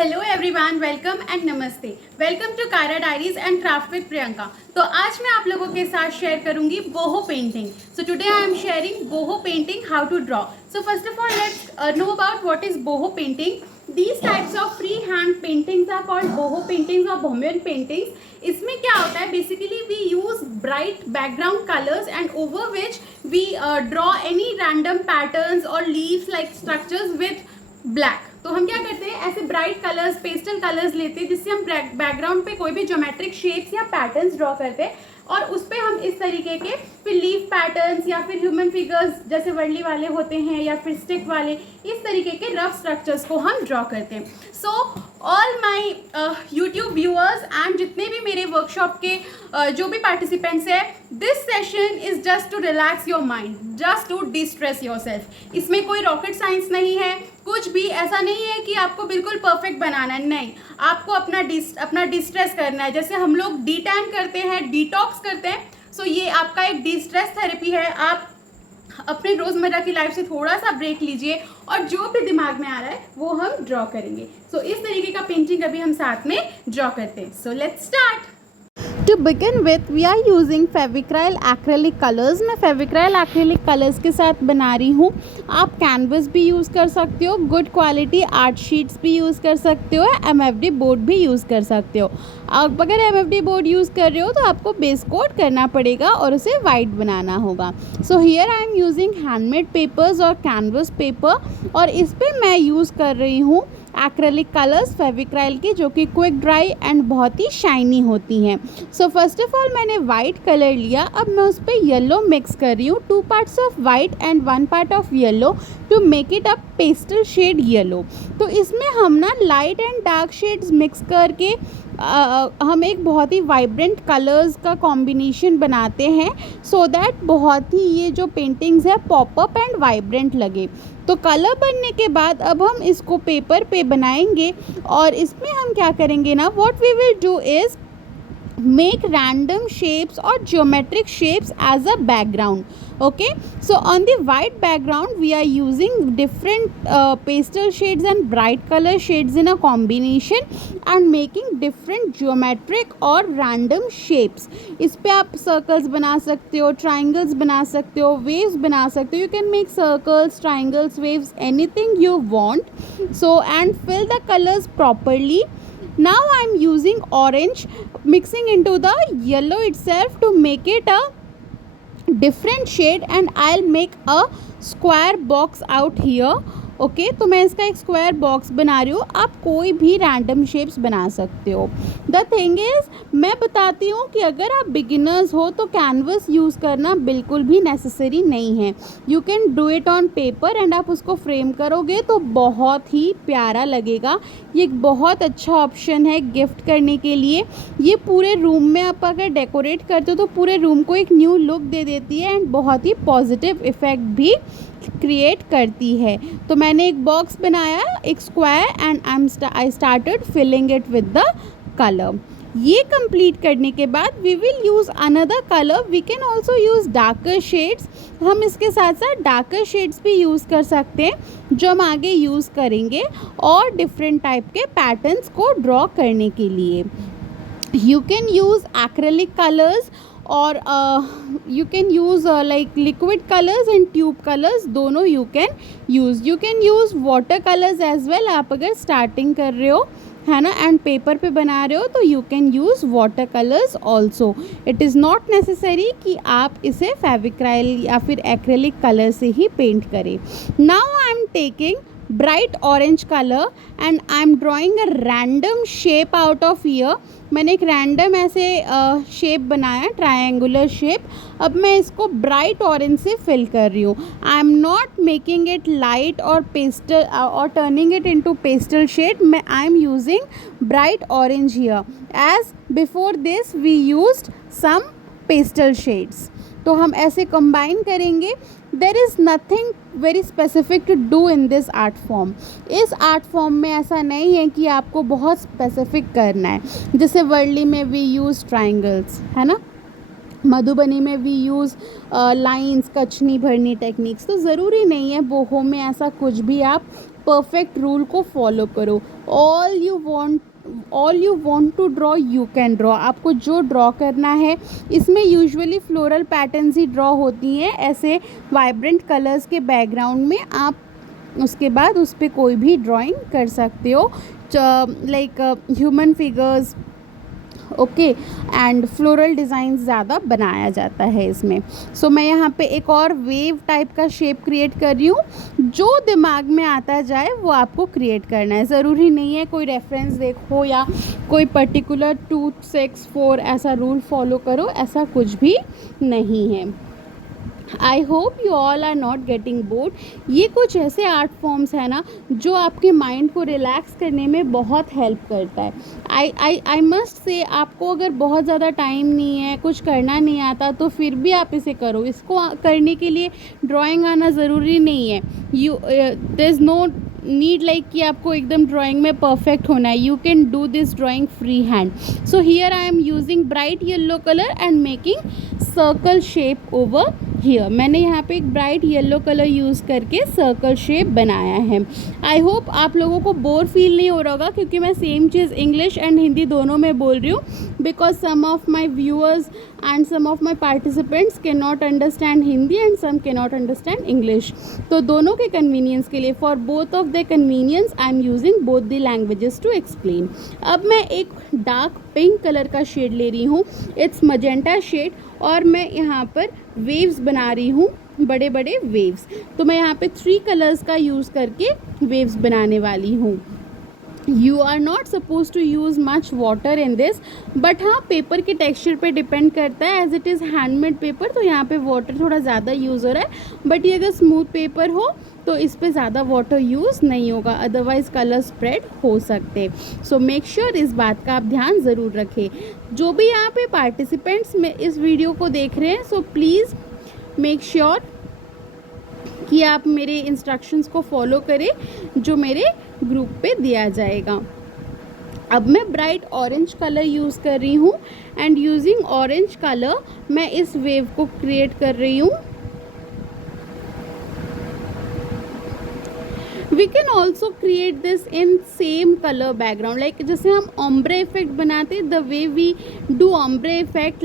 Hello everyone, welcome and नमस्ते। Welcome to Kaira diaries and craft with Priyanka. तो आज मैं आप लोगों के साथ शेयर करूंगी boho painting. So today I am sharing boho painting, how to draw. So first of all let's know about what is boho painting. These types of free hand paintings are called boho paintings or Bohemian paintings. इसमें क्या होता है, basically we use bright background colours and over which we draw any random patterns और leaves like structures with black. तो हम क्या करते हैं, ऐसे ब्राइट कलर्स, पेस्टल कलर्स लेते हैं जिससे हम बैकग्राउंड पे कोई भी ज्योमेट्रिक शेप्स या पैटर्न्स ड्रॉ करते हैं और उस पर हम इस तरीके के फिर लीफ पैटर्न्स या फिर ह्यूमन फिगर्स जैसे वर्ली वाले होते हैं या फिर स्टिक वाले, इस तरीके के रफ स्ट्रक्चर्स को हम ड्रॉ करते हैं। So all my YouTube viewers and जितने भी मेरे वर्कशॉप के जो भी पार्टिसिपेंट्स हैं, this session is just to relax your mind, just to destress yourself. इसमें कोई रॉकेट साइंस नहीं है, कुछ भी ऐसा नहीं है कि आपको बिल्कुल परफेक्ट बनाना है, नहीं। आपको अपना डिस्ट्रेस करना है। जैसे हम लोग डिटैन करते हैं, डिटॉक्स करते हैं, सो ये आपका एक डिस्ट्रेस थेरेपी है। आप अपने रोज़मर्रा की लाइफ से थोड़ा सा ब्रेक लीजिए और जो भी दिमाग में आ रहा है वो हम ड्रॉ करेंगे। सो इस तरीके का पेंटिंग अभी हम साथ में ड्रॉ करते हैं। So let's start. To begin with, we are using Fevicryl acrylic colours. मैं फेविक्राइल एक्रेलिक कलर्स के साथ बना रही हूँ। आप कैनवस भी यूज़ कर सकते हो, गुड क्वालिटी आर्ट शीट्स भी यूज़ कर सकते हो, MFD बोर्ड भी यूज़ कर सकते हो। अब अगर MFD बोर्ड यूज़ कर रहे हो तो आपको बेस कोट करना पड़ेगा और उसे वाइट बनाना होगा। सो here I am using handmade papers और कैनवस पेपर, और इस पर मैं यूज़ कर रही हूँ एक्रेलिक कलर्स फेविक्राइल की, जो कि क्विक ड्राई एंड बहुत ही शाइनी होती हैं। सो फर्स्ट ऑफ ऑल मैंने वाइट कलर लिया, अब मैं उस पर येलो मिक्स कर रही हूँ, 2 parts of white and 1 part of yellow to make it a pastel shade yellow. तो इसमें हम ना light and dark shades mix करके हम एक बहुत ही वाइब्रेंट कलर्स का कॉम्बिनेशन बनाते हैं, सो दैट बहुत ही ये जो पेंटिंग्स है पॉपअप एंड वाइब्रेंट लगे। तो कलर बनने के बाद अब हम इसको पेपर पे बनाएंगे, और इसमें हम क्या करेंगे ना, what we will do is make random shapes or geometric shapes as a background. Okay, so on the white background we are using different pastel shades and bright color shades in a combination and making different geometric or random shapes. इस पे आप circles बना सकते हो, triangles बना सकते हो, waves बना सकते हो. You can make circles, triangles, waves, anything you want. So and fill the colors properly. Now I am using orange, mixing into the yellow itself to make it a different shade, and I'll make a square box out here. Okay तो मैं इसका एक square box बना रही हूँ। आप कोई भी रैंडम शेप्स बना सकते हो। द थिंग इज़, मैं बताती हूँ कि अगर आप बिगिनर्स हो तो कैनवस यूज़ करना बिल्कुल भी नेसेसरी नहीं है। You can do it on paper and आप उसको फ्रेम करोगे तो बहुत ही प्यारा लगेगा। ये एक बहुत अच्छा ऑप्शन है गिफ्ट करने के लिए। ये पूरे रूम में आप अगर डेकोरेट करते हो तो पूरे रूम को एक न्यू लुक दे देती है एंड बहुत ही पॉजिटिव इफ़ेक्ट भी क्रिएट करती है। तो मैंने एक बॉक्स बनाया, एक square, and I started filling it with the colour. ये कंप्लीट करने के बाद we will use another colour. We can also use darker shades. हम इसके साथ साथ डार्कर शेड्स भी यूज़ कर सकते हैं जो हम आगे यूज़ करेंगे और डिफरेंट टाइप के पैटर्न्स को ड्रॉ करने के लिए। You can use acrylic colours और you can use like liquid colours and tube colours, दोनों you can use water colours as well. आप अगर स्टार्टिंग कर रहे हो है ना एंड पेपर पे बना रहे हो तो you can use water colours also. It is not necessary कि आप इसे फेविक्राइल या फिर एक्रेलिक कलर से ही पेंट करें। Now I am taking bright orange color and I'm drawing a random shape out of here. मैंने एक रैंडम ऐसे शेप बनाया, ट्रायंगुलर शेप। अब मैं इसको ब्राइट ऑरेंज से फिल कर रही हूँ। I am not making it light और पेस्टल और turning it into pastel shade. मैं I am using bright orange here, as before this we used some pastel shades. तो हम ऐसे कंबाइन करेंगे। There is nothing very specific to do in this art form. इस art form में ऐसा नहीं है कि आपको बहुत स्पेसिफिक करना है। जैसे वर्ली में वी यूज़ ट्राइंगल्स, है ना, मधुबनी में वी यूज़ लाइंस, कचनी भरनी टेक्निक्स। तो ज़रूरी नहीं है बोहो में ऐसा कुछ भी आप परफेक्ट रूल को फॉलो करो। All you want to draw you can draw. आपको जो ड्रॉ करना है, इसमें यूजुअली फ्लोरल पैटर्न्स ही ड्रॉ होती हैं ऐसे वाइब्रेंट कलर्स के बैकग्राउंड में। आप उसके बाद उस पर कोई भी ड्राइंग कर सकते हो, like human figures, okay, and floral design ज़्यादा बनाया जाता है इसमें। सो मैं यहाँ पे एक और वेव टाइप का शेप क्रिएट कर रही हूँ। जो दिमाग में आता जाए वो आपको क्रिएट करना है, ज़रूरी नहीं है कोई रेफरेंस देखो या कोई पर्टिकुलर 2 6 4 ऐसा रूल फॉलो करो, ऐसा कुछ भी नहीं है। I hope you all are not getting bored. ये कुछ ऐसे आर्ट फॉर्म्स है ना जो आपके माइंड को रिलैक्स करने में बहुत हेल्प करता है। आई मस्ट से, आपको अगर बहुत ज़्यादा टाइम नहीं है, कुछ करना नहीं आता, तो फिर भी आप इसे करो। इसको करने के लिए ड्राइंग आना ज़रूरी नहीं है। There is no need like कि आपको एकदम ड्राइंग में परफेक्ट होना है। You can do this drawing free hand. So here I am using bright yellow colour and making circle shape over here. मैंने यहाँ पे एक ब्राइट येलो कलर यूज़ करके सर्कल शेप बनाया है। आई होप आप लोगों को बोर फील नहीं हो रहा होगा, क्योंकि मैं सेम चीज़ इंग्लिश एंड हिंदी दोनों में बोल रही हूँ, because some of my viewers and some of my participants can not understand Hindi and some can not understand English. तो दोनों के कन्वीनियंस के लिए, for both of the convenience, I am using both the languages to explain. अब मैं एक dark pink colour का shade ले रही हूँ, इट्स मजेंटा शेड, और मैं यहाँ पर वेव्स बना रही हूँ, बड़े बड़े वेव्स। तो मैं यहाँ पे 3 कलर्स का यूज़ करके वेव्स बनाने वाली हूँ। You are not suppose to use much water in this, but हाँ, पेपर के टेक्सचर पे डिपेंड करता है। As it is handmade paper, तो यहाँ पे वाटर थोड़ा ज़्यादा यूज़ हो रहा है, बट ये अगर स्मूथ पेपर हो तो इस पे ज़्यादा वाटर यूज़ नहीं होगा, अदरवाइज़ कलर स्प्रेड हो सकते। सो मेक श्योर इस बात का आप ध्यान ज़रूर रखें। जो भी यहाँ पे पार्टिसिपेंट्स में इस वीडियो को देख रहे हैं, सो प्लीज़ मेक श्योर कि आप मेरे इंस्ट्रक्शंस को फॉलो करें जो मेरे ग्रुप पे दिया जाएगा। अब मैं ब्राइट ऑरेंज कलर यूज़ कर रही हूँ, एंड यूजिंग ऑरेंज कलर मैं इस वेव को क्रिएट कर रही हूँ। We can also create this in same colour background, like जैसे हम ऑम्ब्रे इफेक्ट बनाते, the way we do ombre effect,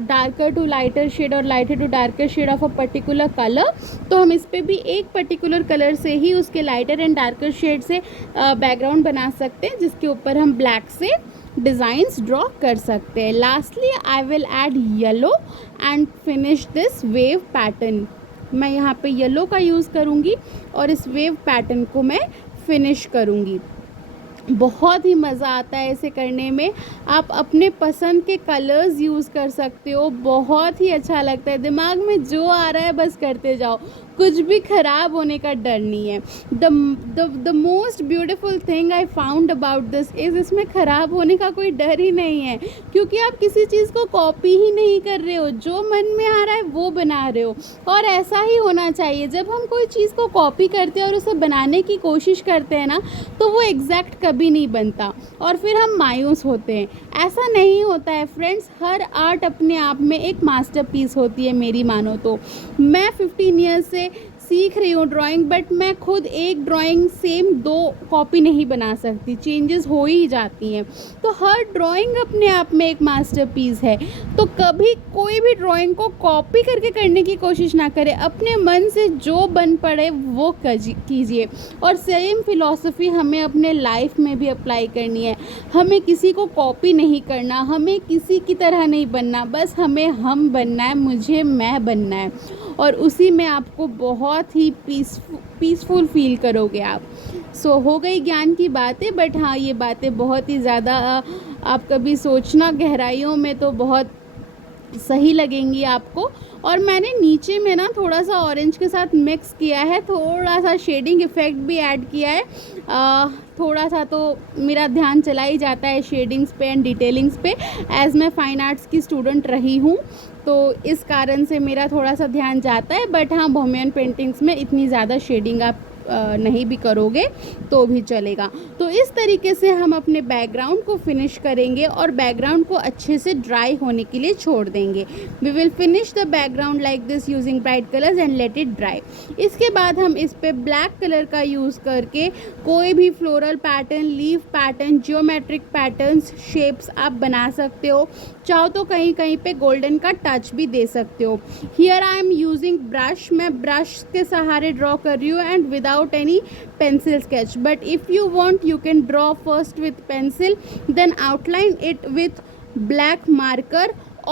darker to lighter shade और lighter to darker shade of a particular colour, तो हम इस पर भी एक पर्टिकुलर कलर से ही उसके लाइटर एंड डार्कर शेड से बैकग्राउंड बना सकते हैं, जिसके ऊपर हम ब्लैक से डिज़ाइंस ड्रॉ कर सकते हैं। Lastly I will add yellow and finish this wave pattern. मैं यहाँ पे येलो का यूज़ करूँगी और इस वेव पैटर्न को मैं फिनिश करूँगी। बहुत ही मज़ा आता है इसे करने में। आप अपने पसंद के कलर्स यूज़ कर सकते हो, बहुत ही अच्छा लगता है। दिमाग में जो आ रहा है बस करते जाओ, कुछ भी ख़राब होने का डर नहीं है। The most beautiful thing I found about this is, इसमें ख़राब होने का कोई डर ही नहीं है, क्योंकि आप किसी चीज़ को कॉपी ही नहीं कर रहे हो, जो मन में आ रहा है वो बना रहे हो। और ऐसा ही होना चाहिए। जब हम कोई चीज़ को कॉपी करते हैं और उसे बनाने की कोशिश करते हैं ना, तो वो एग्जैक्ट कभी नहीं बनता और फिर हम मायूस होते हैं। ऐसा नहीं होता है फ्रेंड्स, हर आर्ट अपने आप में एक मास्टरपीस होती है मेरी मानो तो। मैं 15 ईयर्स से सीख रही हूँ ड्राइंग, बट मैं खुद एक ड्राइंग सेम 2 कॉपी नहीं बना सकती, चेंजेस हो ही जाती हैं। तो हर ड्राइंग अपने आप में एक मास्टरपीस है। तो कभी कोई भी ड्राइंग को कॉपी करके करने की कोशिश ना करें, अपने मन से जो बन पड़े वो कीजिए। और सेम फिलॉसफी हमें अपने लाइफ में भी अप्लाई करनी है। हमें किसी को कॉपी नहीं करना, हमें किसी की तरह नहीं बनना, बस हमें हम बनना है, मुझे मैं बनना है, और उसी में आपको बहुत ही पीसफुल फील करोगे आप। सो हो गई ज्ञान की बातें, बट हाँ, ये बातें बहुत ही ज़्यादा आप कभी सोचना गहराइयों में तो बहुत सही लगेंगी आपको। और मैंने नीचे में ना थोड़ा सा ऑरेंज के साथ मिक्स किया है, थोड़ा सा शेडिंग इफ़ेक्ट भी ऐड किया है। थोड़ा सा तो मेरा ध्यान चला ही जाता है शेडिंग्स पे एंड डिटेलिंग्स पे, एज़ मैं फ़ाइन आर्ट्स की स्टूडेंट रही हूँ, तो इस कारण से मेरा थोड़ा सा ध्यान जाता है। बट हाँ, बोहेमियन पेंटिंग्स में इतनी ज़्यादा शेडिंग आप नहीं भी करोगे तो भी चलेगा। तो इस तरीके से हम अपने बैकग्राउंड को फिनिश करेंगे और बैकग्राउंड को अच्छे से ड्राई होने के लिए छोड़ देंगे। We will finish the background like this using bright colours and let it dry. इसके बाद हम इस पे ब्लैक कलर का यूज़ करके कोई भी floral pattern, leaf pattern, geometric patterns, shapes आप बना सकते हो। चाहो तो कहीं कहीं पे गोल्डन का टच भी दे सकते हो। Here I am using brush, मैं ब्रश के सहारे ड्रॉ कर रही हूँ and without any pencil sketch, but if you want you can draw first with pencil, then outline it with black marker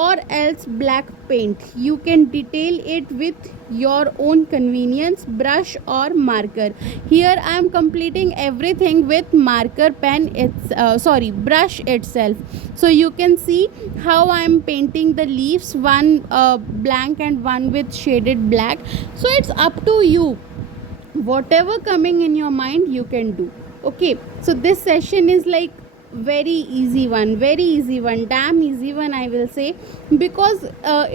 or else black paint. You can detail it with your own convenience, brush or marker. Here I am completing everything with marker pen, brush itself. So you can see how I am painting the leaves, one blank and one with shaded black. So it's up to you, whatever coming in your mind you can do. Okay, so this session is like very easy one, damn easy one I will say, because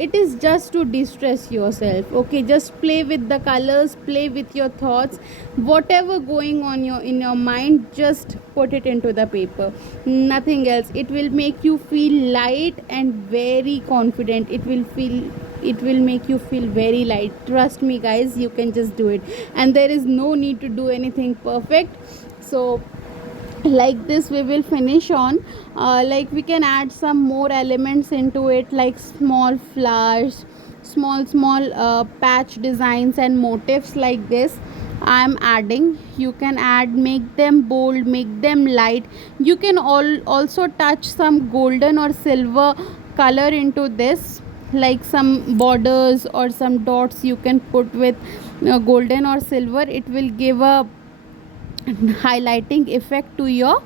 it is just to distress yourself. Okay, just play with the colors, play with your thoughts, whatever going on in your mind, just put it into the paper, nothing else. It will make you feel light and very confident. It will make you feel very light. Trust me guys, you can just do it, and there is no need to do anything perfect. So like this we will finish on. Like we can add some more elements into it, like small flowers, small patch designs and motifs like this I am adding. You can add, make them bold, make them light. You can also touch some golden or silver color into this, like some borders or some dots you can put with golden or silver. It will give a highlighting effect to your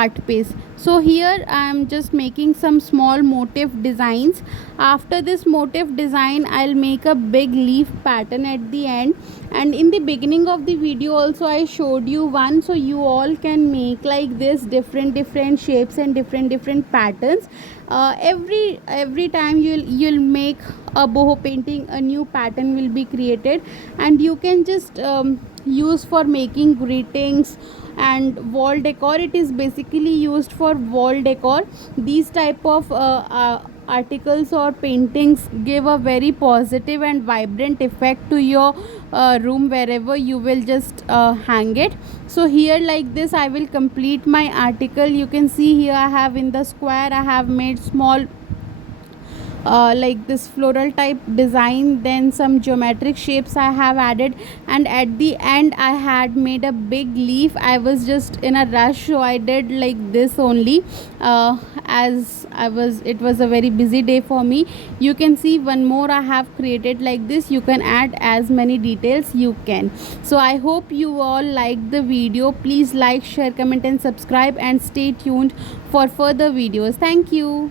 art piece. So here I am just making some small motif designs. After this motif design I'll make a big leaf pattern at the end, and in the beginning of the video also I showed you one, so you all can make like this different shapes and different patterns. Every time you'll make a boho painting, a new pattern will be created, and you can just use for making greetings and wall decor. It is basically used for wall decor. These type of articles or paintings give a very positive and vibrant effect to your room wherever you will just hang it. So here like this I will complete my article. You can see here I have in the square I have made small like this floral type design, then some geometric shapes I have added, and at the end I had made a big leaf. I was just in a rush, so I did like this only, as it was a very busy day for me. You can see one more I have created like this. You can add as many details you can. So I hope you all liked the video. Please like, share, comment and subscribe, and stay tuned for further videos. Thank you.